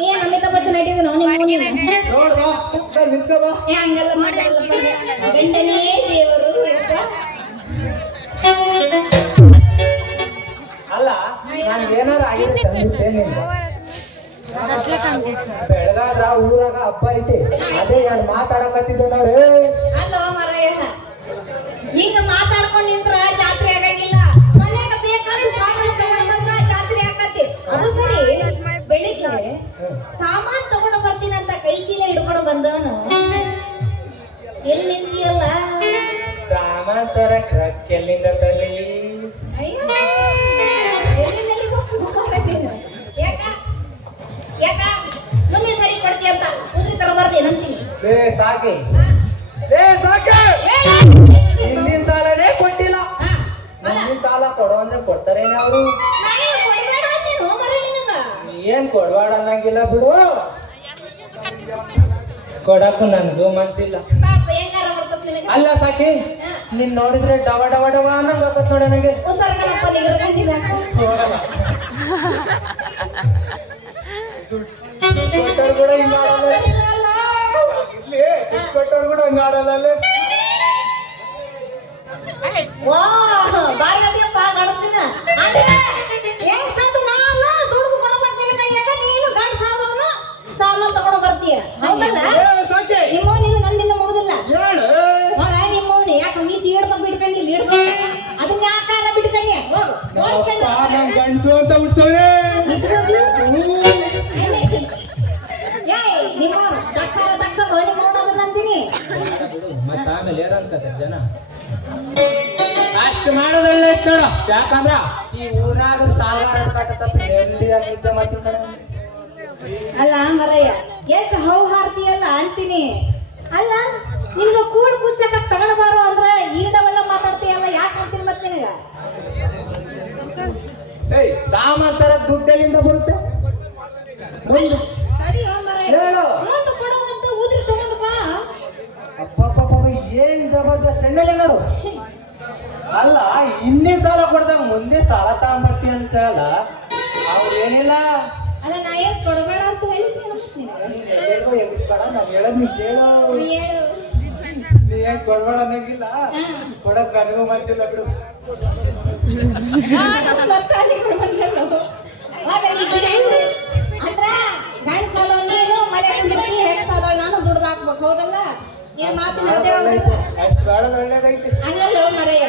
ನೀನ್ ಅಮಿತಾಬ್ ಬಚ್ಚನ್ ಇಟ್ಟಿದ್ರು ಹಂಗೆಲ್ಲ ಗಂಡನೇ ದೇವರು ಅಲ್ಲ ನನ್ಗೆ ಏನಾರ ಬೆಳಗಾದ್ರ ಊರಾಗ ಹಬ್ಬ ಐತಿ ಅದೇ ನಾನು ಮಾತಾಡಕತ್ತಿದ್ದೆ ನೋಡಿ. ಅಲ್ಲೋ ಮರಯ್ಯ ಹಿಂಗ ಮಾತಾಡ್ಕೊಂಡ್ ನಿಂತ್ರ ಜಾತ್ರೆ ಆಗಂಗಿಲ್ಲ. ಮನ್ಯಾಗ ಬೇಕಾದ ಸಾಮಾನು ತಗೊಂಡ್ ಬಂದ್ರ ಜಾತ್ರೆ ಆಗತ್ತೆ. ಅದು ಸರಿ ಬೆಳಿಗ್ಗೆ ಸಾಮಾನ್ ತಗೊಂಡ್ ಬರ್ತೀನಂತ ಕೈ ಚೀಲ ಹಿಡ್ಕೊಂಡು ಬಂದವನು ಎಲ್ಲಿ ನಿಂತಿಯಲ್ಲ? ಸಾಮಾನ್ ತರಕ್ ರೊಕ್ಕ ಎಲ್ಲಿಂದ ತರಲಿ? ಅಯ್ಯೋ ಯಾಕ ಯಾಕ ಮುಂದೆ ಸರಿ ಕೊಡ್ತಿ ಅಂತ ಉದ್ರಿ ತರ ಬರ್ತೀನಿ ಅಂತೀನಿ. ಸಾಕಿ ಹಿಂದಿನ ಸಾಲನೇ ಕೊಟ್ಟಿಲ್ಲ. ಹಿಂದಿನ ಸಾಲ ಕೊಡೋ ಅಂದ್ರೆ ಕೊಡ್ತಾರೇನೆ ಅವರು. ಏನ್ ಕೊಡ್ಬೇಡ ಅನ್ನಂಗಿಲ್ಲ ಬಿಡು. ಕೊಡಕ್ಕೂ ನನ್ಗೂ ಮನ್ಸಿಲ್ಲ. ಅಲ್ಲ ಸಾಕಿ ನೀನ್ ನೋಡಿದ್ರೆ ಡವ ಡವ ಡವ ಅನ್ನಂಗ್ ಹೋಗತ್ ನೋಡಿ ನನಗೆ. ಕೊಟ್ಟವ್ರು ಕೂಡ ಹಿಂಗಾಡಲ್ಲ. ಕೊಟ್ಟವ್ರು ಕೂಡ ಹಿಂಗಾಡಲ್ಲ. ಸಾಮಾನ್ ತಗೊಂಡು ಬರ್ತೀಯ ನಿಮ್ಮವನಿಲ್ಲ ನಂದಿನ ಮುಗುದಿಲ್ಲ ಮಗ ನಿಮ್ಮವನು ಯಾಕೆ ಮೀಸಿ ಹಿಡ್ಕೊಂಡ್ ಬಿಟ್ಕೊಂಡು ಇಲ್ಲಿ ಹಿಡ್ಕೊಂಡು ಅದನ್ನ ಯಾಕಾರ ಬಿಟ್ಕೊಂಡಿ ಗಂಡಸು ಅಂತ ಉಡ್ಸೋನೆ ನಿಮ್ಮವನು ದಕ್ಷರ ನಿಮ್ಮವನು ಅಂತೀನಿ. ಮತ್ತ ಆಮೇಲೆ ಏನಂತ ಜನ ಅಷ್ಟು ಮಾಡೋದೊಳ್ಳೆ ನೋಡು. ಯಾಕಂದ್ರ ಈ ಊರಾಗ ಸಾಲಗಾರ ನಿದ್ದೆ ಮಾಡ್ತೀನಿ ಕಣ. ಅಲ್ಲ ಮರಯ್ಯ ಎಷ್ಟು ಹೌಹಾರ್ತಿಯಲ್ಲ ಅಂತೀನಿ. ಅಲ್ಲ ನಿನ್ಗ ಕೂಡ್ ಕುಚ್ಚಕ ತಗೊಂಡ್ಬಾರೋ ಅಂದ್ರ ಈಗದವೆಲ್ಲ ಮಾತಾಡ್ತೀಯಲ್ಲ ಯಾಕೆ ಅಂತೀನಿ ಮತ್ತೆ ನಿನಗ? ಸಾಮಾನ್ ತರ ದುಡ್ಡಲ್ಲಿಂದ ಬರುತ್ತೆ ಒಂದು ತಡಿಯೋ ಮರಯ್ಯ ಮುಂದೆ ಕೊಡುವಂತ ಉದ್ರಿ ತಗೊಂಡು ಬಾ. ಅಪ್ಪ ಏನ್ ಜಬರ್ದಸ್ತ್ ಸಣ್ಣಲೆ ನೋಡು. ಅಲ್ಲ ಹಿಂದೆ ಸಾಲ ಕೊಡ್ದಾಗ ಮುಂದೆ ಸಾಲ ತಗೊಂಡ್ಬರ್ತಿ ಅಂತ ಅಲ್ಲ ಅವ್ರು ಏನಿಲ್ಲ. ಅಲ್ಲ ನಾ ಏನ್ ಕೊಡಬೇಡ ಅಂತ ಹೇಳಿದ್ನಿ ಎಬ್ಬಿಸ್ಬೇಡ. ನಾನು ಹೇಳದ್ ನೀ ಕೇಳು. ನೀ ಏನ್ ಕೊಡ್ಬೇಡ ಅನ್ನಂಗಿಲ್ಲ. ಕೊಡಕ್ ನನಗೂ ಮನ್ಸಿಲ್ಲ ಬಿಡು. ಅಂದ್ರ ಗಂಡ ಸಾಲ ನೀನು ಮನೆ ಬಿಟ್ಟು ಹೆಣ್ಣು ಸಾಲ ನಾನು ದುಡ್ದು ಹಾಕ್ಬೇಕು ಹೌದಲ್ಲ? ನೀನು ಮಾತಿನ ಅಷ್ಟು ಬೇಡದ ಒಳ್ಳೇದೈತಿ. ಹಂಗಲ್ಲ ಮರಯ್ಯ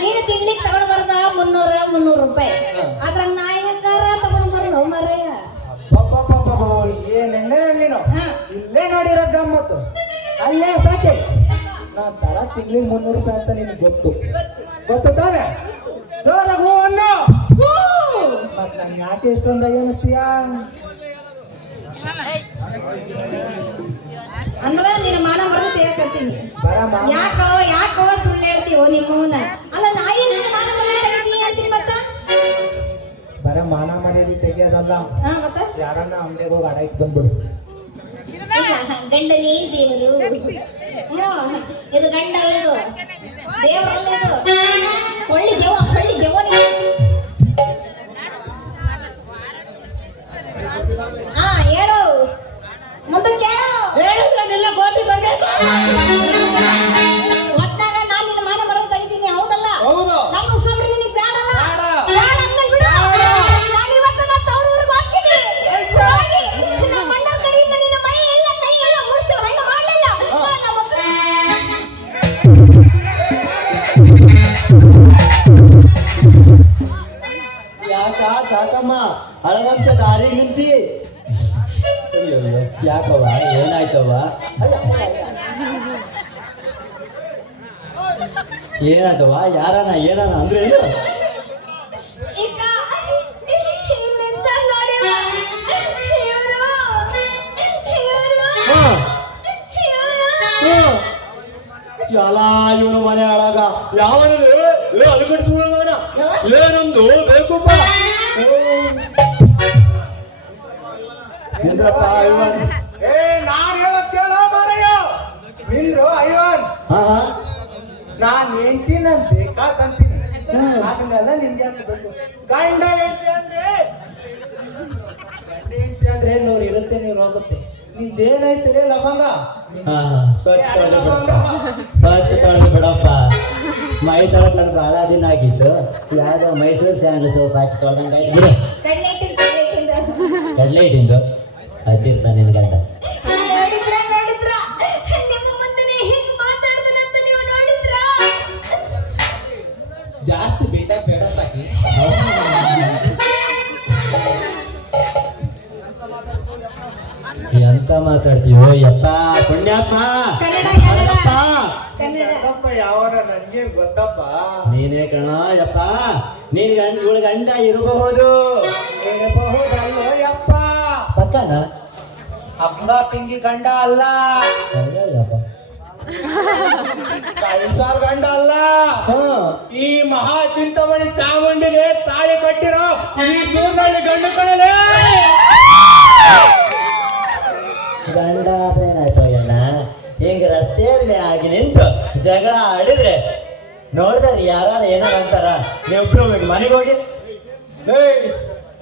ನೀನು ತಿಂಗ್ಳಿಗೆ ತಗೊಂಡ್ ಬರದ 300 ರೂಪಾಯಿ ಅದ್ರ ನಾ ಹೆಂಗಾರ ತಗೊಂಡ್ ಬರೋ ಮರಯ್ಯ. ಏನೆಣ್ಣೆ ನೀನು ಇಲ್ಲೇ ನೋಡಿರೋ ಗಮ್ಮತ್ತು. ಅಲ್ಲೇ ಸಾಕೆ ನಾನ್ ತರ ತಿಂಗ್ಳಿಗೆ 300 ರೂಪಾಯಿ ಅಂತ ನಿನ್ಗೆ ಗೊತ್ತು ತಾನೆ? ಜೋರಾಗ ಹೂ ಅನ್ನೋ. ಮತ್ ನನ್ ಯಾಕೆ ಎಷ್ಟೊಂದಾಗ ಏನಸ್ತೀಯ? ಅಂದ್ರ ನೀನು ಮಾನ ಮರದು ಯಾಕಂತೀನಿ ಯಾಕೋ ಸುಳ್ಳು ಹೇಳ್ತೀವೋ ನಿಮ್ಮವನ. ಅಲ್ಲ ನಾಯಿ ಮಾನ ಮರ್ಯಾದೆ ತೆಗಿತೀನಿ ಅಂತೀನಿ ಮತ್ತ ಬರ ಮಾನ ಮರ್ಯಾದೆ ತೆಗಿಯೋದಲ್ಲ. ಯಾರನ್ನ ಅಂಗಡಿಗೆ ಹೋಗಿ ಅಡ ಇಟ್ಟು ಬಂದ್ಬಿಡು. ಗಂಡನೇ ದೇವರು. ಇದು ಗಂಡ ಇದು ದೇವರಲ್ಲ ಇದು ಕೊಳ್ಳಿ ದೇವ ಹೇಳು ಮುಂದಕ್ಕೆ ಒಟ್ಟಾಗ ನಾನು ನಿನ್ನ ಮಾನ ಮರದು ತೆಗಿತೀನಿ ಹೌದಲ್ಲ? ನನ್ನ ಉತ್ಸವ ನಿನಗೆ ಬೇಡಲ್ಲ. ನಾನು ಇವತ್ತು ನನ್ನ ತವ್ರ ಊರಿಗೆ ಹೋಗ್ತೀನಿ. ನಮ್ಮ ಅಣ್ಣರ ಕಡೆಯಿಂದ ನಿನ್ನ ಮೈ ಎಲ್ಲ ಕೈ ಎಲ್ಲ ಮುರಿದು ಹಣ್ಣು ಮಾಡಲಿಲ್ಲ. ಯಾಕ ಸಾಕಮ್ಮ ಅಳವಂತ ದಾರಿ ನಿಂತಿ? ಯಾಕವ್ವ ಏನಾಯ್ತವ್ವ? ಏನಾಯ್ತವ್ವ? ಯಾರನ ಏನಾನ ಅಂದ್ರೆ ಏನು? ಶಾಲಾ ಇವನು ಮನೆ ಹಾಳಾಗ ಯಾವನಲ್ಲಿ ಅಲುಗಡಿಸುವವನ ನಮ್ದು ಬೇಕಪ್ಪ. ಇಂದ್ರಪ್ಪ ಐವನ್ ನಾನ್ ಹೇಳಕ್ ಕೇಳ ಮಾರಯ್ಯ ನಿಂದ್ರು ಐವನ್. ನಾನ್ ಹೆಂಡ್ತಿ ನನ್ ಬೇಕಾದಂತೀನಿ ಅದನ್ನೆಲ್ಲ ನಿಮ್ಗೆ ಯಾಕೆ ಬೇಕು? ಗಂಡ ಹೆಂಡತಿ ಅಂದ್ರೆ ನೂರು ಇರುತ್ತೆ ನೀರು ಹೋಗುತ್ತೆ. ನಿಂದೇನೈತೆ ಲವಂಗ ಸ್ವಚ್ಛ ತೊಳೆದು ಬಿಡಪ್ಪ. ಮೈ ತೊಳೆದು ನನಗೆ ಬಹಳ ದಿನ ಆಗಿತ್ತು. ಯಾವ್ದೋ ಮೈಸೂರು ಸ್ಯಾಂಡಲ್ ಸೋಪ್ ಹಾಕಿ ತೊಳ್ದಂಗಾಯ್ತು ಬಿಡು. ಕಡಲೆ ಹಿಟ್ಟಿಂದು ಹಚ್ಚಿರ್ತಾನೆ ನಿನ್ ಗಂಡ. ಜಾಸ್ತಿ ಬೇಡ ಬೇಡ ಸಾಕಿ. ಎಂತ ಮಾತಾಡ್ತೀವೋ ಯಪ್ಪ ಪುಣ್ಯಪ್ಪ. ಯಾವನ ನನ್ಗೆ ಗೊತ್ತಪ್ಪ. ನೀನೇ ಕಣ ಯಪ್ಪ. ನೀನ್ ಇವಳ ಗಂಡ ಇರಬಹುದು. ಇರಬಹುದಲ್ಲೋ ಯಪ್ಪ. ಪಕ್ಕನ ಅಪ್ಪ ಪಿಂಗಿ ಗಂಡ ಅಲ್ಲ. ಯಪ್ಪ ಕೈಸಾರ್ ಗಂಡ ಅಲ್ಲ. ಈ ಮಹಾ ಚಿಂತಾಮಣಿ ಚಾಮುಂಡಿಗೆ ತಾಳಿ ಕಟ್ಟಿರೋ ಈ ಸೂರ್ನಲ್ಲಿ ಗಂಡು ಕಣಲೇ. ಗಂಡ ಏನಾಯ್ತು ಅಣ್ಣ? ಹಿಂಗ ರಸ್ತೆಯಲ್ಲಿ ಆಗಿ ನಿಂತು ಜಗಳ ಆಡಿದ್ರೆ ನೋಡಿದ್ರೆ ಯಾರು ಏನಾರ ಅಂತಾರ? ನೀವಿಬ್ರು ಮನೆಗೆ ಹೋಗಿ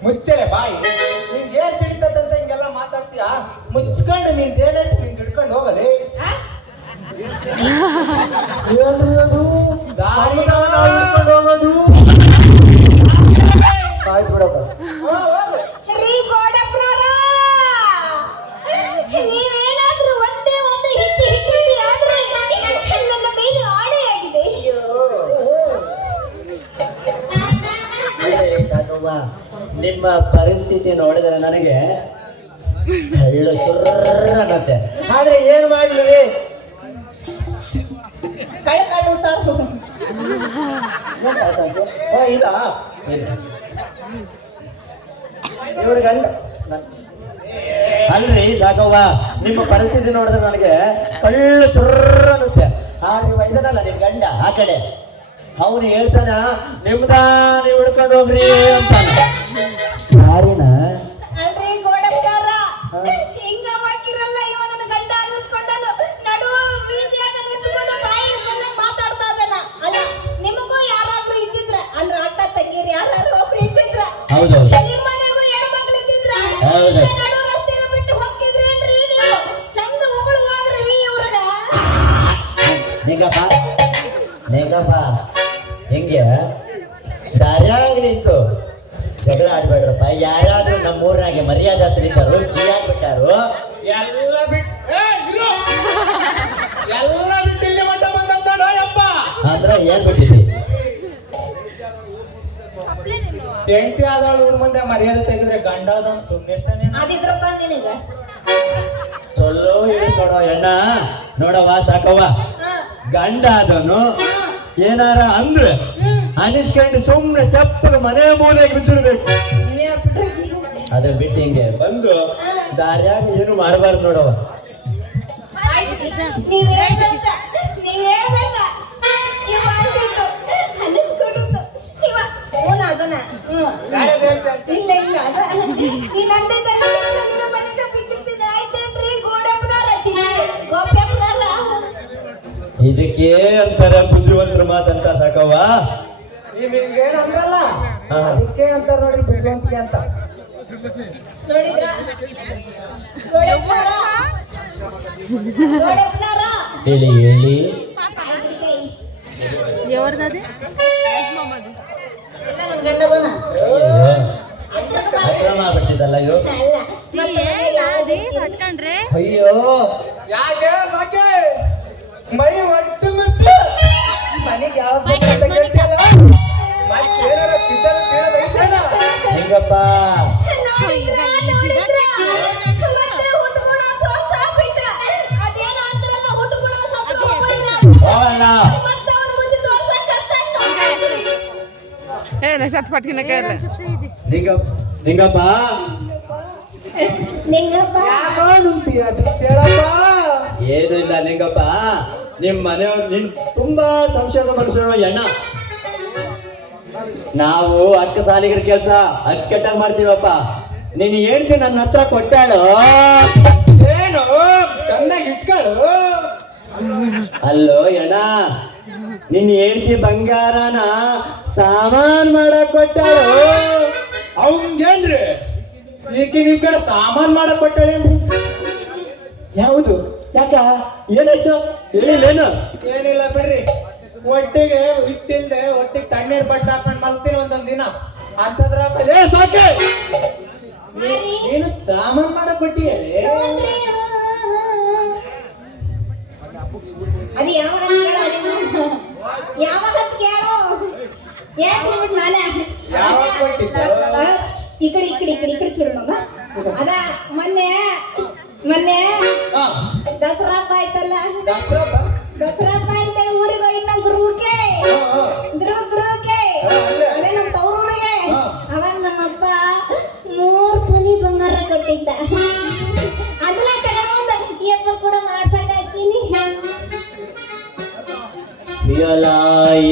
ಮುಚ್ಚರೆ ಬಾಯಿ. ನಿನ್ಗೆ ಏನ್ ತಿಳಿತದಂತ ಹಿಂಗೆಲ್ಲ ಮಾತಾಡ್ತೀಯಾ? ಮುಚ್ಕೊಂಡು ನಿಂದೇನೈತಿ ನಿನ್ ಹಿಡ್ಕೊಂಡು ಹೋಗಲಿ. ಹೋಗೋದು ಆಯ್ತು ಬಿಡಪ್ಪ. ನೀವೇನಾದ್ರೂ ಒಂದೇ ಒಂದು ಹೆಚ್ಚು ಹಿಟ್ಟಿದ್ದೀರಾದ್ರೆ ನನ್ನ ಮೇಲೆ ಆಣೆಯಾಗಿದೆ. ಸಾಕವ್ವ, ನಿಮ್ಮ ಪರಿಸ್ಥಿತಿ ನೋಡಿದ್ರೆ ನನಗೆ ಹಳ್ಳು ಅನ್ನತ್ತೆ. ಆದ್ರೆ ಏನ್ ಮಾಡ್ಲಿ? ಕಳ್ಳು ಸಾರು ಇಲ್ಲ ಇವ್ರ ಗಂಡ ಅಲ್ರಿ ಸಾಕವ್ವ, ನಿಮ್ಮ ಪರಿಸ್ಥಿತಿ ನೋಡಿದ್ರೆ ನನಗೆ ಕಳ್ಳು ಚುರ್ರ ಅನ್ನುತ್ತೆ. ನೀವು ಇದನ್ನಲ್ಲ ನಿಮ್ ಗಂಡ ಆ ಕಡೆ ಅವ್ನು ಹೇಳ್ತಾನ ನಿಮ್ದಾ ನೀವು ಹಿಡ್ಕೊಂಡು ಹೋಗ್ರಿ ಅಂತ. ಯಾರಿನ ಅಲ್ರಿ ಗೋಡಪ್ಪರ ಹಿಂಗ ಮಾಕಿರಲ್ಲ. ಇವ ನನ್ನ ಗಂಡ ಅನ್ನಿಸ್ಕೊಂಡನು ನಡು ಬೀದಿಯಾಗ ನಿಂತ್ಕೊಂಡು ಬಾಯಿ ಬಂದಾಗ ಮಾತಾಡ್ತಾ ಇದ್ದಾನ. ಅಲ್ಲ ನಿಮಗೂ ಯಾರಾದ್ರೂ ಇದ್ದಿದ್ರ ಅಂದ್ರ ಅಕ್ಕ ತಂಗಿರಿ ಯಾರು ಒಬ್ರು ಇದ್ದಿದ್ರ? ಹೌದೌದು. ನಿಮ್ಮ ಮನೆಗೂ ಹೆಣ್ಮಕ್ಳು ಇದ್ದಿದ್ರ? ಹೌದು. ನಡು ರಸ್ತೆನ ಬಿಟ್ಟು ಹೋಗಿದ್ರೇನ್ರಿ ನೀವು? ಚಂದ ಉಗುಳುವಾಗ್ರಿ ಇವ್ರಗ. ನಿಂಗಪ್ಪ ಹಿಂಗೆ ದಾರ್ಯಾಗ ನಿಂತು ಜಗಳ ಆಡ್ಬೇಡ್ರಪ್ಪ. ಯಾರಾದ್ರೂ ನಮ್ಮೂರಾಗೆ ಮರ್ಯಾದಸ್ಥರಿದ್ದಾರು ಚಿಯಾಗ್ಬಿಟ್ಟಾರು. ಎಲ್ಲ ಬಿಟ್ಟು ಇಲ್ಲಿ ಮಟ್ಟ ಬಂದಂತಾಡ ಯಪ್ಪ. ಅಂದ್ರೆ ಏನ್ ಬಿಟ್ಟಿದ್ವಿ? ಹೆಂಡತಿ ಆದವಳು ಊರ್ ಮುಂದೆ ಮರ್ಯಾದೆ ತೆಗೆದ್ರೆ ಗಂಡ ಆದವನು ಸುಮ್ಮನೆ ಇರ್ತಾನೆ. ಅದಿದ್ರ ತಾನ ನಿನಗ ಚೊಲ್ಲೋ ಹೇಳಿ ನೋಡೋ ಎಣ್ಣ ನೋಡವ್ವ ಸಾಕವ್ವ. ಗಂಡ ಆದವನು ಏನಾರ ಅಂದ್ರೆ ಅನಿಸ್ಕೊಂಡು ಸುಮ್ಮನೆ ಚಪ್ಪಗ ಮನೆ ಮೂಲೆಗೆ ಬಿದ್ದಿರ್ಬೇಕು. ಅದ್ರ ಬಿಟ್ಟು ಹಿಂಗೆ ಬಂದು ದಾರ್ಯಾಗ ಏನು ಮಾಡಬಾರ್ದು ನೋಡವ್ವ. ನೀವ್ ಹೇಳ್ದಂಗ ಇವ ಅಂತಿದ್ದು ಅನ್ನಿಸ್ಕೊಡುದು. ಇವ ಓನ ಅದನ್ನ ಇಲ್ಲ ಇಲ್ಲ ಅದ ನೀನ್ ಅಂದಿದ್ದ ನಿನ್ನ ಮನೆಗೆ ಬಿದ್ದಿರ್ತಿದ್ದ. ಆಯ್ತೇನ್ರಿ ಗೋಡಪ್ಪನಾರ ಗೋಪ್ಯಪ್ಪನಾರ? ಇದಕ್ಕೆ ಅಂತಾರ ಬುದ್ಧಿವಂತರ ಮಾತಂತ ಸಾಕವ್ವ. ನಿಮ್ಗೇನು ಅಂದ್ರಲ್ಲ ಅದಕ್ಕೆ ಅಂತಾರ ನೋಡ್ರಿ ಬುದ್ಧಿವಂತಿಕೆ ಅಂತ. ನೋಡಿದ್ರ ಗೋಡಪ್ಪನಾರ ಹೇಳಿ ಹೇಳಿ ఎవరిది ಎಲ್ಲ ನನ್ ಗಂಡದನ ಅಕ್ರಮ ಆಗ್ಬಿಟ್ಟಿದ್ದಲ್ಲ ಇದು. అది పట్టుకండ్రే ಅಯ್ಯೋ ಯಾಕೆ ಸಾಕೆ ಮೈ ಒಟ್ಟು ಮಿಟ್ಟು ಮನೆಗೆ ಯಾವ ಮತ್ತೇನಾರ ತಿನ್ನೋದು ತಿನ್ನೋದೈತೇನ? ಹೆಂಗಪ್ಪ ಹೋಗಲ್ಲ. షర్ట్ పట్టుకునే ನಿಂಗಪ್ಪ ಯಾಕೋ ನಿಂತೀಯ ಬಿಚ್ಚೇಳಪ್ಪ? ಏನು ಇಲ್ಲ ನಿಂಗಪ್ಪ. ನಿಮ್ ಮನೆಯವ್ರು ನಿನ್ ತುಂಬಾ ಸಂಶಯದ ಮನುಷ್ಯರು ಎಣ್ಣ. ನಾವು ಅಕ್ಕ ಸಾಲಿಗರ ಕೆಲಸ ಅಚ್ಚುಕಟ್ಟಾಗಿ ಮಾಡ್ತೀವಪ್ಪ. ನೀನು ಹೇಳ್ತೀನಿ ನನ್ನ ಹತ್ರ ಕೊಟ್ಟಾಳು. ಏನು ಚಂದಾಗಿ ಇಟ್ಗಳು. ಅಲ್ಲೋ ಎಣ್ಣ, ನಿನ್ನ ಹೇಳ್ತಿ ಬಂಗಾರನ ಸಾಮಾನ್ ಮಾಡಕ್ ಕೊಟ್ಟಳು. ಅವಂಗೇನ್ರಿ ಈಕೆ ನಿಮ್ ಕಡೆ ಸಾಮಾನ್ ಮಾಡಕ್ ಕೊಟ್ಟಳೆ? ಯಾವುದು? ಯಾಕ ಏನಾಯ್ತು ಹೇಳಿಲ್ಲೇನು? ಏನಿಲ್ಲ ಬಿಡ್ರಿ, ಒಟ್ಟಿಗೆ ಹಿಟ್ಟಿಲ್ದೆ ಒಟ್ಟಿಗೆ ತಣ್ಣೀರ್ ಬಟ್ಟೆ ಹಾಕೊಂಡ್ ಮಲ್ತೀನಿ ಒಂದೊಂದ್ ದಿನ ಅಂತಂದ್ರ ಸಾಕೆ ನೀನು ಸಾಮಾನ್ ಮಾಡಕ್ ಕೊಟ್ಟಿಯ? ಅದು ಯಾವಾಗ ಕೇಳೋ ಹೇಳ್ತೀನಿ ನಾನೇ. ಯಾವಾಗ ಕೊಟ್ಟಿದ್ದು? ಈ ಕಡೆ ಚೂರು ಮಗ. ಅದ ಮೊನ್ನೆ ದಸರಾ ಹಬ್ಬ ಆಯ್ತಲ್ಲ, ದಸರಾ ಹಬ್ಬ ಅಂತೇಳಿ ಊರಿಗೆ ಹೋಗಿದ್ನಲ್ಲ ದುರ್ಗಕ್ಕೆ ಅದೇ ನಮ್ಮ ತವ್ರೂರಿಗೆ. ಅವಾಗ ನಮ್ಮಪ್ಪ 3 ತೊಲಿ ಬಂಗಾರ ಕೊಟ್ಟಿದ್ದ. ಅದನ್ನ ತಗೊಂಡು ಈ ಹಬ್ಬ ಕೂಡ ಮಾಡ್ಸಕ್ ಹಾಕಿನಿ.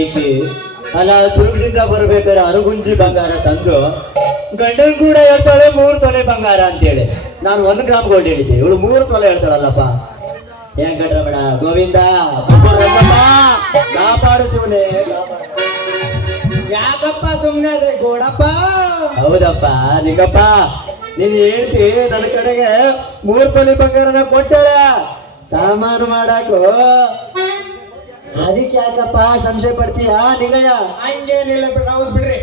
ಈಕೆ ಅಲ್ಲ ದುರ್ಗದಿಂದ ಬರ್ಬೇಕಾದ್ರೆ ಅರುಗುಂಜಿ ಬಂಗಾರ ತಂದು ಗಂಡನ್ ಕೂಡ ಹೇಳ್ತಾಳೆ 3 ತೊಲೆ ಬಂಗಾರ ಅಂತೇಳಿ. ನಾನು 1 ಗ್ರಾಮ್ ಗೋಲ್ಡ್ ಹೇಳಿದ್ದೆ, ಇವಳು 3 ತೊಲೆ ಹೇಳ್ತಾಳಲ್ಲಪ್ಪ. ಏನ್ ಕಟ್ರಬೇಡ ಗೋವಿಂದ ಕಾಪಾಡು ಶಿವನೇ. ಯಾಕಪ್ಪ ಸುಮ್ನೆ ಅದೇ ಗೋಡಪ್ಪ? ಹೌದಪ್ಪ ನಿಂಗಪ್ಪ, ನೀನ್ ಹೇಳ್ತಿ ನನ್ನ ಕಡೆಗೆ 3 ತೊಲೆ ಬಂಗಾರನ ಕೊಟ್ಟಾಳ ಸಾಮಾನು ಮಾಡಾಕು. ಅದಕ್ಕೆ ಯಾಕಪ್ಪ ಸಂಶಯ ಪಡ್ತೀಯ ನಿಂಗಯ್ಯ? ಹಂಗೇನಿಲ್ಲ ಬಿಡ್ರಿ, ಹೌದು ಬಿಡ್ರಿ.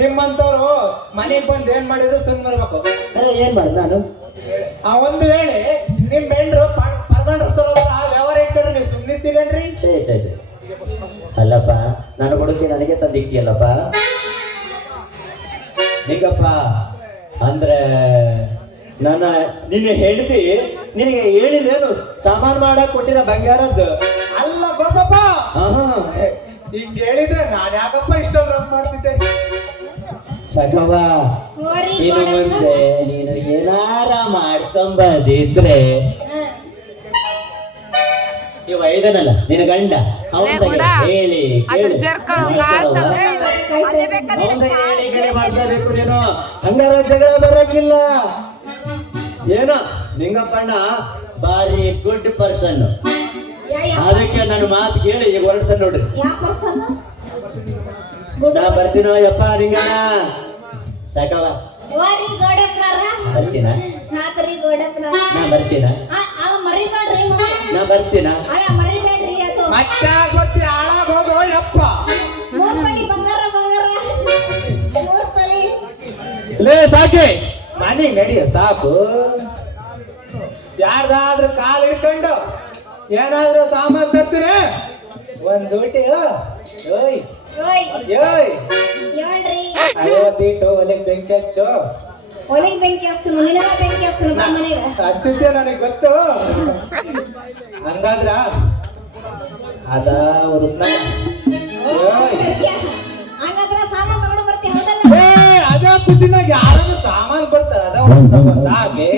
ನಿಮ್ಮಂತವ್ರು ಮನೆಗ್ ಬಂದು ಏನ್ ಮಾಡಿದ್ರು ಸುಮ್ ಬರ್ಬೇಕು. ಅರೆ ಏನ್ ಮಾಡ್ದ ನಾನು? ಒಂದು ವೇಳೆ ನಿಮ್ ಬೆಂಡ್ರು ಪರ್ಗಂಡ್ರ ವ್ಯವಹಾರ ಇಟ್ಕೊಂಡ್ರೆ ನೀವು ಸುಮ್ಮನಿರ್ತೀರೇನ್ರಿ? ಛೇ ಅಲ್ಲಪ್ಪ, ನಾನು ಹುಡುಕಿ ನನಗೆ ತಂದಿಕ್ತಿಯಲ್ಲಪ್ಪ ನಿಂಗಪ್ಪ. ಅಂದ್ರೆ ನಿನ್ನ ಹೆಂಡತಿ ನಿನಗೆ ಹೇಳಿಲ್ಲೇನು ಸಾಮಾನು ಮಾಡಕ್ ಕೊಟ್ಟಿರ ಬಂಗಾರದ್ದು? ಅಲ್ಲ ಗೋಪಪ್ಪ, ಹಿಂಗ್ ಹೇಳಿದ್ರೆ ನಾನ್ ಯಾಕಪ್ಪ ಇಷ್ಟೊಂದು ರಫ್ ಮಾಡ್ತಿದ್ದೆ? ಸಖವ ಇನ್ನು ಮುಂದೆ ನೀನು ಏನಾರ ಮಾಡಿಸ್ಕೊಂಬದಿದ್ರೆ ಇವ ಇದನ್ನಲ್ಲ ನಿನ್ನ ಗಂಡ ಅವನ ಹೇಳಿ ಹೇಳಿ ಮಾಡಿಸ್ಕೋಬೇಕು ನೀನು. ಹಂಗಾರ ಜಗಳ ಬರಕ್ಕಿಲ್ಲ. ಏನೋ ನಿಂಗಪ್ಪಣ್ಣ ಬಾರಿ ಗುಡ್ ಪರ್ಸನ್, ಅದಕ್ಕೆ ನನ್ನ ಮಾತು ಕೇಳಿ ಈಗ ಹೊರಡ್ತಾನೆ ನೋಡ್ರಿ. ನಾ ಬರ್ತೀನೋ ಯಪ್ಪ ನಿಂಗಣ್ಣ ಸಾಕವ. ಬರ್ತೀನ ನಾ ಬರ್ತೀನ ನಾ ಬರ್ತೀನ. ಮತ್ತೆ ಗೊತ್ತಿ ಹಾಳಾಗ್ ಹೋಗೋ ಯಪ್ಪ. ಲೇ ಸಾಕೆ ಮನೆಗೆ ನಡಿಯ ಸಾಕು. ಯಾರ್ದಾದ್ರೂ ಕಾಲ್ ಹಿಡ್ಕೊಂಡು ಏನಾದ್ರೂ ಸಾಮಾನ್ ತರ್ತೀರ ಒಂದ್ ಊಟಿ ಓಯ್ ಓಯ್ ಅಯ್ಯೋದೀಟು ಒಲೆಗ್ ಬೆಂಕಿ ಹಚ್ಚು. ಒಲೆಗೆ ಬೆಂಕಿ ಹಚ್ತು, ನಿನಗ ಬೆಂಕಿ ಹಚ್ತು ಮನೆಗೆ ಹಚ್ಚುತ್ತೆ ನನಗೆ ಗೊತ್ತು. ಹಂಗಾದ್ರ ಅದ ಅವ್ರ ಹಂಗಾದ್ರೆ ಸಾಮಾನು ತಗೊಂಡು ಬರ್ತೀನಿ ಹೌದಲ್ಲ? ಅದೇ ಖುಷಿನಾಗ ಯಾರಾದ್ರೂ ಸಾಮಾನು ಬರ್ತಾರ ಅದ ಹಾಗೆ